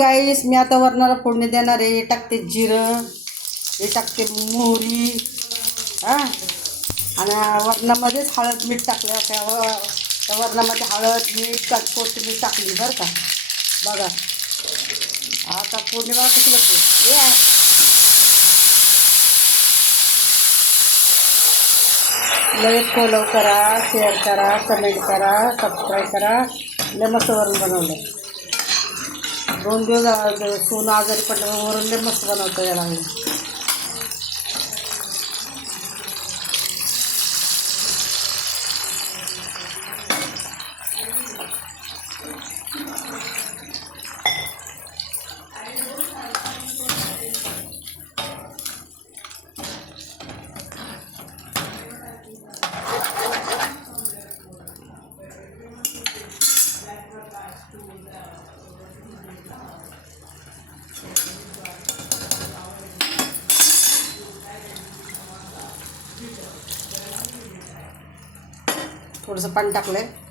गाईस मी आता वरणाला फोडणी देणार आहे. टाकते जिरं, हे टाकते मोहरी आणि वरणामध्येच हळद मीठ टाकलं. त्या वरणामध्ये हळद मीठ कोथिंबीर टाकली बरं का. बघा आता फोडणी बघा कशी बसते. लगेच फॉलो करा, शेअर करा, कमेंट करा, सबस्क्राईब करा. लय मस्त वरण बनवलं. 2 दिवस सोनं आजारी पडलं वरून लय मस्त बनवतं याला. थोडंसं पाणी टाकलं आहे.